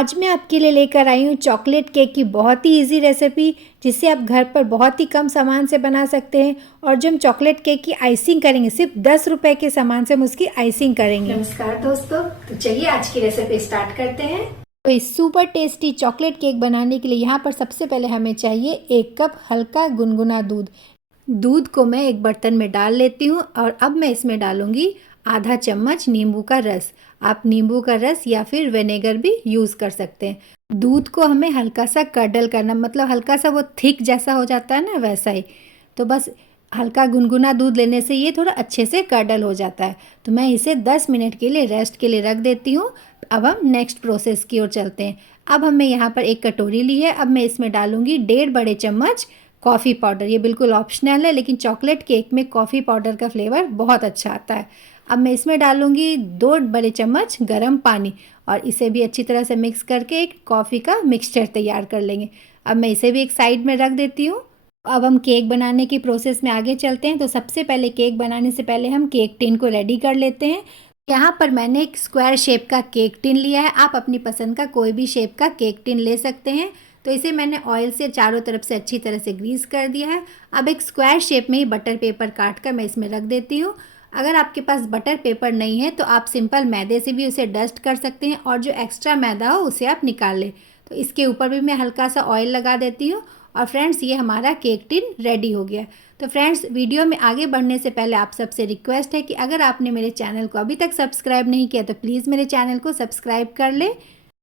आज मैं आपके लिए लेकर आई हूँ चॉकलेट केक की बहुत ही इजी रेसिपी, जिसे आप घर पर बहुत ही कम सामान से बना सकते हैं। और जो हम चॉकलेट केक की आइसिंग करेंगे, सिर्फ 10 रुपए के सामान से हम उसकी आइसिंग करेंगे। नमस्कार दोस्तों, तो चलिए आज की रेसिपी स्टार्ट करते हैं। तो इस सुपर टेस्टी चॉकलेट केक बनाने के लिए यहाँ पर सबसे पहले हमें चाहिए 1 कप हल्का गुनगुना दूध। दूध को मैं एक बर्तन में डाल लेती हूँ और अब मैं इसमें डालूंगी आधा चम्मच नींबू का रस। आप नींबू का रस या फिर विनेगर भी यूज़ कर सकते हैं। दूध को हमें हल्का सा कडल करना, मतलब हल्का सा वो थिक जैसा हो जाता है ना, वैसा ही। तो बस हल्का गुनगुना दूध लेने से ये थोड़ा अच्छे से कडल हो जाता है। तो मैं इसे 10 मिनट के लिए रेस्ट के लिए रख देती हूँ। अब हम नेक्स्ट प्रोसेस की ओर चलते हैं। अब हमने यहाँ पर एक कटोरी ली है। अब मैं इसमें डालूंगी 1.5 बड़े चम्मच कॉफ़ी पाउडर। ये बिल्कुल ऑप्शनल है, लेकिन चॉकलेट केक में कॉफ़ी पाउडर का फ्लेवर बहुत अच्छा आता है। अब मैं इसमें डालूंगी 2 बड़े चम्मच गरम पानी और इसे भी अच्छी तरह से मिक्स करके एक कॉफ़ी का मिक्सचर तैयार कर लेंगे। अब मैं इसे भी एक साइड में रख देती हूँ। अब हम केक बनाने की प्रोसेस में आगे चलते हैं। तो सबसे पहले केक बनाने से पहले हम केक टिन को रेडी कर लेते हैं। यहाँ पर मैंने एक स्क्वायर शेप का केक टिन लिया है। आप अपनी पसंद का कोई भी शेप का केक टिन ले सकते हैं। तो इसे मैंने ऑयल से चारों तरफ से अच्छी तरह से ग्रीस कर दिया है। अब एक स्क्वायर शेप में ही बटर पेपर काट कर मैं इसमें रख देती हूँ। अगर आपके पास बटर पेपर नहीं है तो आप सिंपल मैदे से भी उसे डस्ट कर सकते हैं और जो एक्स्ट्रा मैदा हो उसे आप निकाल लें। तो इसके ऊपर भी मैं हल्का सा ऑयल लगा देती हूँ। और फ्रेंड्स, ये हमारा केक टिन रेडी हो गया। तो फ्रेंड्स, वीडियो में आगे बढ़ने से पहले आप सबसे रिक्वेस्ट है कि अगर आपने मेरे चैनल को अभी तक सब्सक्राइब नहीं किया तो प्लीज़ मेरे चैनल को सब्सक्राइब कर ले।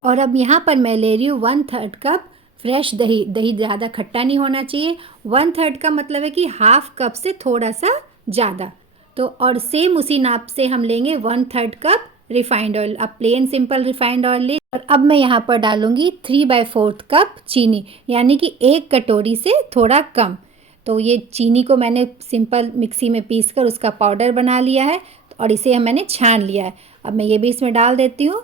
और अब यहाँ पर मैं ले रही हूँ 1/3 कप फ्रेश दही। दही ज़्यादा खट्टा नहीं होना चाहिए। 1/3 का मतलब है कि हाफ कप से थोड़ा सा ज़्यादा। तो और सेम उसी नाप से हम लेंगे 1/3 कप रिफाइंड ऑयल। अब प्लेन सिंपल रिफाइंड ऑयल ले। और अब मैं यहाँ पर डालूंगी 3/4 कप चीनी, यानी कि 1 कटोरी से थोड़ा कम। तो ये चीनी को मैंने सिंपल मिक्सी में पीस कर उसका पाउडर बना लिया है और इसे मैंने छान लिया है। अब मैं ये भी इसमें डाल देती हूँ।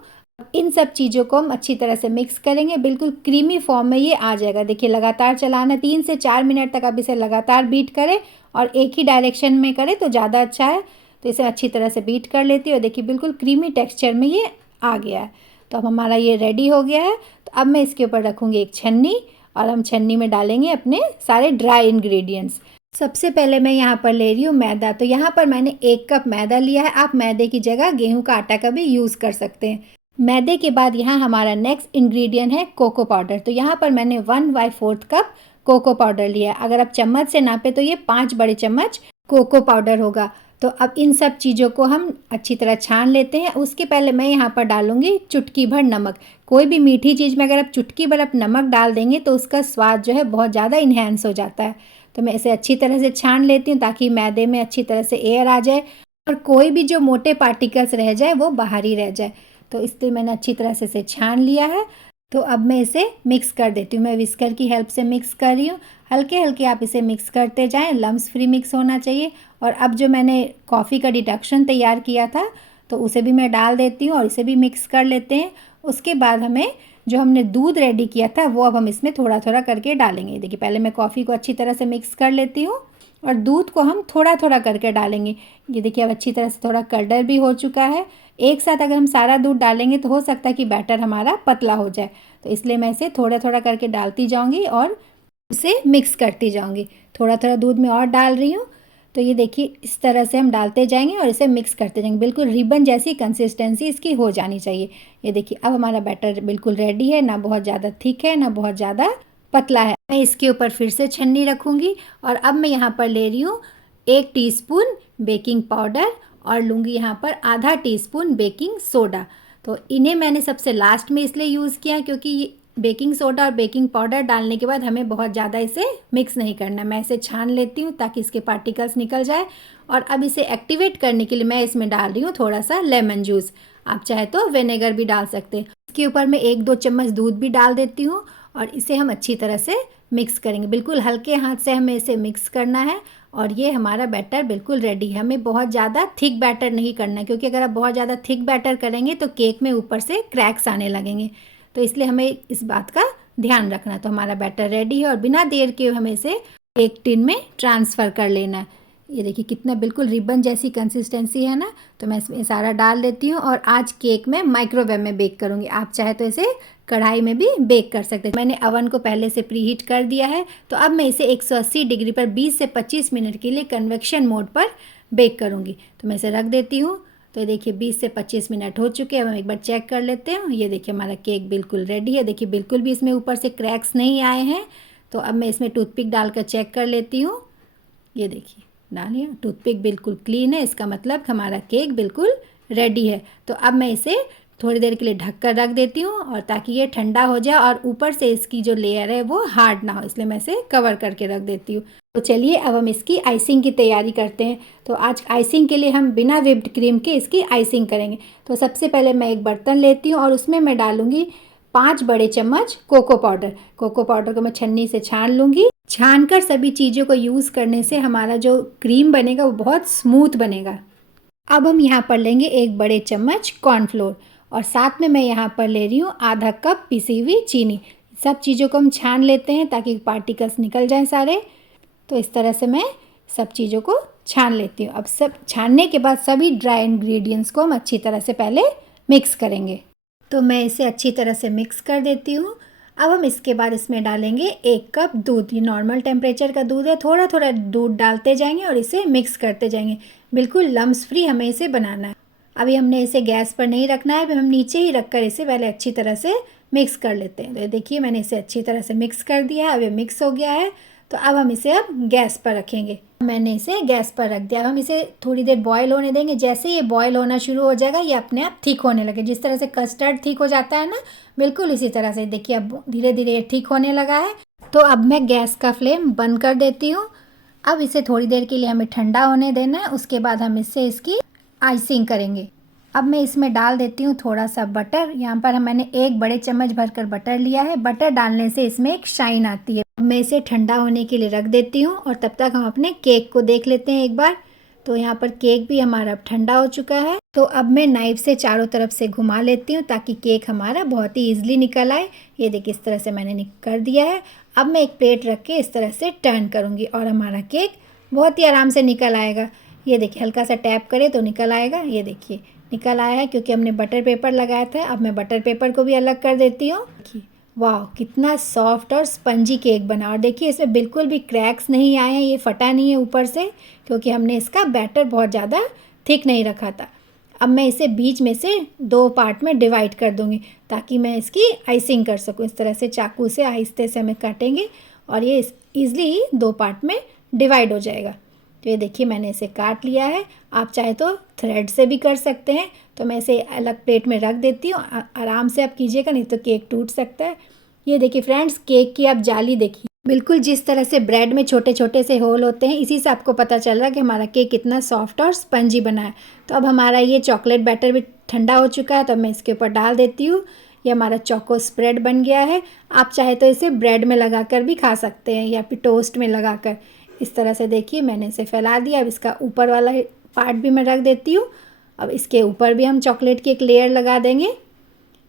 इन सब चीज़ों को हम अच्छी तरह से मिक्स करेंगे। बिल्कुल क्रीमी फॉर्म में ये आ जाएगा। देखिए, लगातार चलाना, 3 से 4 मिनट तक आप इसे लगातार बीट करें और एक ही डायरेक्शन में करें तो ज़्यादा अच्छा है। तो इसे अच्छी तरह से बीट कर लेती हूँ। देखिए, बिल्कुल क्रीमी टेक्सचर में ये आ गया है। तो अब हमारा ये रेडी हो गया है। तो अब मैं इसके ऊपर रखूँगी एक छन्नी और हम छन्नी में डालेंगे अपने सारे ड्राई इंग्रेडिएंट्स। सबसे पहले मैं यहाँ पर ले रही हूँ मैदा। तो यहाँ पर मैंने 1 कप मैदा लिया है। आप मैदे की जगह गेहूं का आटा का भी यूज़ कर सकते हैं। मैदे के बाद यहाँ हमारा नेक्स्ट इंग्रेडिएंट है कोको पाउडर। तो यहाँ पर मैंने 1/4 कप कोको पाउडर लिया है। अगर आप चम्मच से नापे तो ये 5 बड़े चम्मच कोको पाउडर होगा। तो अब इन सब चीज़ों को हम अच्छी तरह छान लेते हैं। उसके पहले मैं यहाँ पर डालूंगी चुटकी भर नमक। कोई भी मीठी चीज़ में अगर आप चुटकी भर आप नमक डाल देंगे तो उसका स्वाद जो है बहुत ज़्यादा इन्हेंस हो जाता है। तो मैं इसे अच्छी तरह से छान लेती हूँ ताकि मैदे में अच्छी तरह से एयर आ जाए और कोई भी जो मोटे पार्टिकल्स रह जाए वो बाहर ही रह जाए। तो इसलिए मैंने अच्छी तरह से इसे छान लिया है। तो अब मैं इसे मिक्स कर देती हूँ। मैं विस्कर की हेल्प से मिक्स कर रही हूँ। हल्के हल्के आप इसे मिक्स करते जाएं, लम्स फ्री मिक्स होना चाहिए। और अब जो मैंने कॉफ़ी का डिडक्शन तैयार किया था तो उसे भी मैं डाल देती हूँ और इसे भी मिक्स कर लेते हैं। उसके बाद हमें जो हमने दूध रेडी किया था वो अब हम इसमें थोड़ा थोड़ा करके डालेंगे। देखिए, पहले मैं कॉफ़ी को अच्छी तरह से मिक्स कर लेती हूँ और दूध को हम थोड़ा थोड़ा करके डालेंगे। ये देखिए, अब अच्छी तरह से थोड़ा कलर भी हो चुका है। एक साथ अगर हम सारा दूध डालेंगे तो हो सकता है कि बैटर हमारा पतला हो जाए। तो इसलिए मैं इसे थोड़ा थोड़ा करके डालती जाऊंगी और उसे मिक्स करती जाऊंगी। थोड़ा थोड़ा दूध में और डाल रही हूँ। तो ये देखिए, इस तरह से हम डालते जाएंगे और इसे मिक्स करते जाएंगे। बिल्कुल रिबन जैसी कंसिस्टेंसी इसकी हो जानी चाहिए। ये देखिए, अब हमारा बैटर बिल्कुल रेडी है। ना बहुत ज़्यादा थिक है, ना बहुत ज़्यादा पतला है। मैं इसके ऊपर फिर से छन्नी रखूँगी और अब मैं यहाँ पर ले रही हूँ 1 टीस्पून बेकिंग पाउडर और लूँगी यहाँ पर आधा टीस्पून बेकिंग सोडा। तो इन्हें मैंने सबसे लास्ट में इसलिए यूज़ किया क्योंकि बेकिंग सोडा और बेकिंग पाउडर डालने के बाद हमें बहुत ज़्यादा इसे मिक्स नहीं करना। मैं इसे छान लेती हूँ ताकि इसके पार्टिकल्स निकल जाए। और अब इसे एक्टिवेट करने के लिए मैं इसमें डाल रही हूँ थोड़ा सा लेमन जूस। आप चाहे तो विनेगर भी डाल सकते हैं। इसके ऊपर मैं 1-2 चम्मच दूध भी डाल देती हूँ और इसे हम अच्छी तरह से मिक्स करेंगे। बिल्कुल हल्के हाथ से हमें इसे मिक्स करना है। और ये हमारा बैटर बिल्कुल रेडी है। हमें बहुत ज़्यादा थिक बैटर नहीं करना, क्योंकि अगर आप बहुत ज़्यादा थिक बैटर करेंगे तो केक में ऊपर से क्रैक्स आने लगेंगे। तो इसलिए हमें इस बात का ध्यान रखना। तो हमारा बैटर रेडी है और बिना देर के हमें इसे केक टिन में ट्रांसफ़र कर लेना है। ये देखिए कितना बिल्कुल रिबन जैसी कंसिस्टेंसी है ना। तो मैं इसमें सारा डाल देती हूँ और आज केक मैं माइक्रोवेव में बेक करूँगी। आप चाहे तो इसे कढ़ाई में भी बेक कर सकते हैं। मैंने अवन को पहले से प्रीहीट कर दिया है। तो अब मैं इसे 180 डिग्री पर 20 से 25 मिनट के लिए कन्वेक्शन मोड पर बेक करूँगी। तो मैं इसे रख देती हूँ। तो ये देखिए 20 से 25 मिनट हो चुके हैं। अब हम एक बार चेक कर लेते हैं। ये देखिए हमारा केक बिल्कुल रेडी है। देखिए बिल्कुल भी इसमें ऊपर से क्रैक्स नहीं आए हैं। तो अब मैं इसमें टूथपिक डालकर चेक कर लेती हूँ। ये देखिए डालिए, टूथपिक बिल्कुल क्लीन है, इसका मतलब हमारा केक बिल्कुल रेडी है। तो अब मैं इसे थोड़ी देर के लिए ढक कर रख देती हूँ और ताकि ये ठंडा हो जाए और ऊपर से इसकी जो लेयर है वो हार्ड ना हो, इसलिए मैं इसे कवर करके रख देती हूँ। तो चलिए अब हम इसकी आइसिंग की तैयारी करते हैं। तो आज आइसिंग के लिए हम बिना व्हिप्ड क्रीम के इसकी आइसिंग करेंगे। तो सबसे पहले मैं एक बर्तन लेती हूँ और उसमें मैं डालूँगी 5 बड़े चम्मच कोको पाउडर। कोको पाउडर को मैं छन्नी से छान लूँगी। छानकर सभी चीज़ों को यूज़ करने से हमारा जो क्रीम बनेगा वो बहुत स्मूथ बनेगा। अब हम यहाँ पर लेंगे 1 बड़े चम्मच कॉर्नफ्लोर और साथ में मैं यहाँ पर ले रही हूँ आधा कप पिसी हुई चीनी। सब चीज़ों को हम छान लेते हैं ताकि पार्टिकल्स निकल जाएं सारे। तो इस तरह से मैं सब चीज़ों को छान लेती हूँ। अब सब छानने के बाद सभी ड्राई इंग्रेडिएंट्स को हम अच्छी तरह से पहले मिक्स करेंगे। तो मैं इसे अच्छी तरह से मिक्स कर देती हूँ। अब हम इसके बाद इसमें डालेंगे 1 कप दूध। ये नॉर्मल टेम्परेचर का दूध है। थोड़ा थोड़ा दूध डालते जाएंगे और इसे मिक्स करते जाएंगे। बिल्कुल लम्स फ्री हमें इसे बनाना है। अभी हमने इसे गैस पर नहीं रखना है, अभी हम नीचे ही रखकर इसे पहले अच्छी तरह से मिक्स कर लेते हैं। तो देखिए मैंने इसे अच्छी तरह से मिक्स कर दिया है। अब ये मिक्स हो गया है। तो अब हम इसे अब गैस पर रखेंगे। मैंने इसे गैस पर रख दिया। अब हम इसे थोड़ी देर बॉयल होने देंगे। जैसे ये बॉयल होना शुरू हो जाएगा ये अपने आप थिक होने लगे। जिस तरह से कस्टर्ड थिक हो जाता है ना, बिल्कुल इसी तरह से देखिए अब धीरे धीरे ठीक होने लगा है। तो अब मैं गैस का फ्लेम बंद कर देती हूँ। अब इसे थोड़ी देर के लिए हमें ठंडा होने देना है। उसके बाद हम इससे इसकी आइसिंग करेंगे। अब मैं इसमें डाल देती हूँ थोड़ा सा बटर। यहाँ पर मैंने 1 बड़े चम्मच भरकर बटर लिया है। बटर डालने से इसमें एक शाइन आती है। मैं इसे ठंडा होने के लिए रख देती हूँ और तब तक हम अपने केक को देख लेते हैं एक बार। तो यहाँ पर केक भी हमारा अब ठंडा हो चुका है। तो अब मैं नाइफ से चारों तरफ से घुमा लेती हूँ ताकि केक हमारा बहुत ही ईजिली निकल आए। ये देखिए इस तरह से मैंने कर दिया है। अब मैं एक प्लेट रख के इस तरह से टर्न करूँगी और हमारा केक बहुत ही आराम से निकल आएगा। ये देखिए हल्का सा टैप करें तो निकल आएगा। ये देखिए निकल आया है क्योंकि हमने बटर पेपर लगाया था। अब मैं बटर पेपर को भी अलग कर देती हूँ। वाह कितना सॉफ्ट और स्पंजी केक बना। और देखिए इसमें बिल्कुल भी क्रैक्स नहीं आए हैं, ये फटा नहीं है ऊपर से, क्योंकि हमने इसका बैटर बहुत ज़्यादा थिक नहीं रखा था। अब मैं इसे बीच में से 2 पार्ट में डिवाइड कर दूँगी ताकि मैं इसकी आइसिंग कर सकूँ। इस तरह से चाकू से आहिस्ते से हमें काटेंगे और ये ईज़िली 2 पार्ट में डिवाइड हो जाएगा। तो ये देखिए मैंने इसे काट लिया है। आप चाहे तो थ्रेड से भी कर सकते हैं। तो मैं इसे अलग प्लेट में रख देती हूँ। आराम से आप कीजिएगा नहीं तो केक टूट सकता है। ये देखिए फ्रेंड्स केक की आप जाली देखिए, बिल्कुल जिस तरह से ब्रेड में छोटे छोटे से होल होते हैं, इसी से आपको पता चल रहा है कि हमारा केक कितना सॉफ्ट और स्पंजी बना है। तो अब हमारा ये चॉकलेट बैटर भी ठंडा हो चुका है। तो मैं इसके ऊपर डाल देती हूँ। ये हमारा चोको स्प्रेड बन गया है। आप चाहे तो इसे ब्रेड में लगाकर भी खा सकते हैं या फिर टोस्ट में लगाकर। इस तरह से देखिए मैंने इसे फैला दिया। अब इसका ऊपर वाला पार्ट भी मैं रख देती हूँ। अब इसके ऊपर भी हम चॉकलेट की एक लेयर लगा देंगे। ये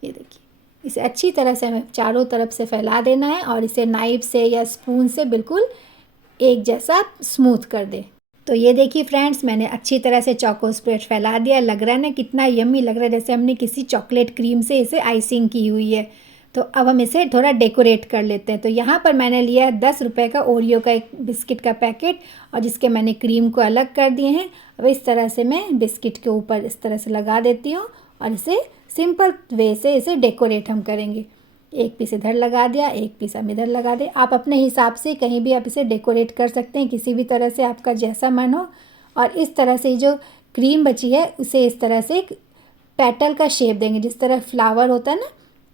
देखिए इसे अच्छी तरह से हमें चारों तरफ से फैला देना है और इसे नाइफ से या स्पून से बिल्कुल एक जैसा स्मूथ कर दे। तो ये देखिए फ्रेंड्स मैंने अच्छी तरह से चोको स्प्रेड फैला दिया। लग रहा है ना कितना यम्मी लग रहा है, जैसे हमने किसी चॉकलेट क्रीम से इसे आइसिंग की हुई है। तो अब हम इसे थोड़ा डेकोरेट कर लेते हैं। तो यहाँ पर मैंने लिया है 10 रुपये का ओरियो का एक बिस्किट का पैकेट और जिसके मैंने क्रीम को अलग कर दिए हैं। अब इस तरह से मैं बिस्किट के ऊपर इस तरह से लगा देती हूँ और इसे सिंपल वे से इसे डेकोरेट हम करेंगे। एक पीस इधर लगा दिया, एक पीस हम इधर लगा दें। आप अपने हिसाब से कहीं भी आप इसे डेकोरेट कर सकते हैं, किसी भी तरह से आपका जैसा मन हो। और इस तरह से जो क्रीम बची है उसे इस तरह से एक पेटल का शेप देंगे, जिस तरह फ्लावर होता है ना,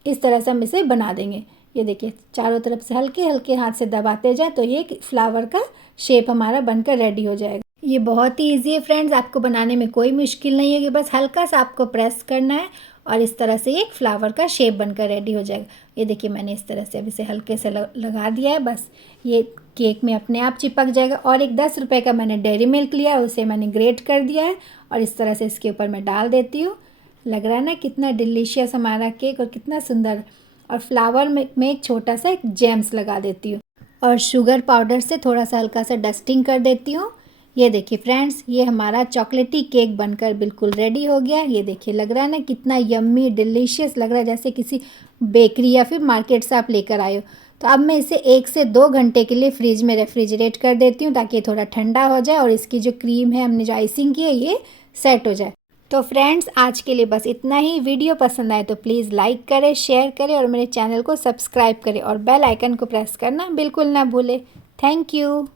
इस तरह से हम इसे बना देंगे। ये देखिए चारों तरफ से हल्के हल्के हाथ से दबाते जाए तो ये फ्लावर का शेप हमारा बनकर रेडी हो जाएगा। ये बहुत ही ईजी है फ्रेंड्स, आपको बनाने में कोई मुश्किल नहीं है कि बस हल्का सा आपको प्रेस करना है और इस तरह से एक फ्लावर का शेप बनकर रेडी हो जाएगा। ये देखिए मैंने इस तरह से अब इसे हल्के से लगा दिया है। बस ये केक में अपने आप चिपक जाएगा। और एक 10 रुपये का मैंने डेयरी मिल्क लिया है, उसे मैंने ग्रेट कर दिया है और इस तरह से इसके ऊपर मैं डाल देती हूँ। लग रहा है ना कितना डिलीशियस हमारा केक और कितना सुंदर। और फ्लावर में एक छोटा सा एक जेम्स लगा देती हूँ और शुगर पाउडर से थोड़ा सा हल्का सा डस्टिंग कर देती हूँ। ये देखिए फ्रेंड्स, ये हमारा चॉकलेटी केक बनकर बिल्कुल रेडी हो गया। ये देखिए, लग रहा है ना कितना यम्मी डिलीशियस लग रहा है, जैसे किसी बेकरी या फिर मार्केट से आप लेकर आए हो। तो अब मैं इसे 1 से 2 घंटे के लिए फ्रिज में रेफ्रिजरेट कर देती हूँ, ताकि ये थोड़ा ठंडा हो जाए और इसकी जो क्रीम है, हमने जो आइसिंग की है, ये सेट हो जाए। तो फ्रेंड्स, आज के लिए बस इतना ही। वीडियो पसंद आए तो प्लीज़ लाइक करें, शेयर करें और मेरे चैनल को सब्सक्राइब करें और बेल आइकन को प्रेस करना बिल्कुल ना भूलें। Thank you.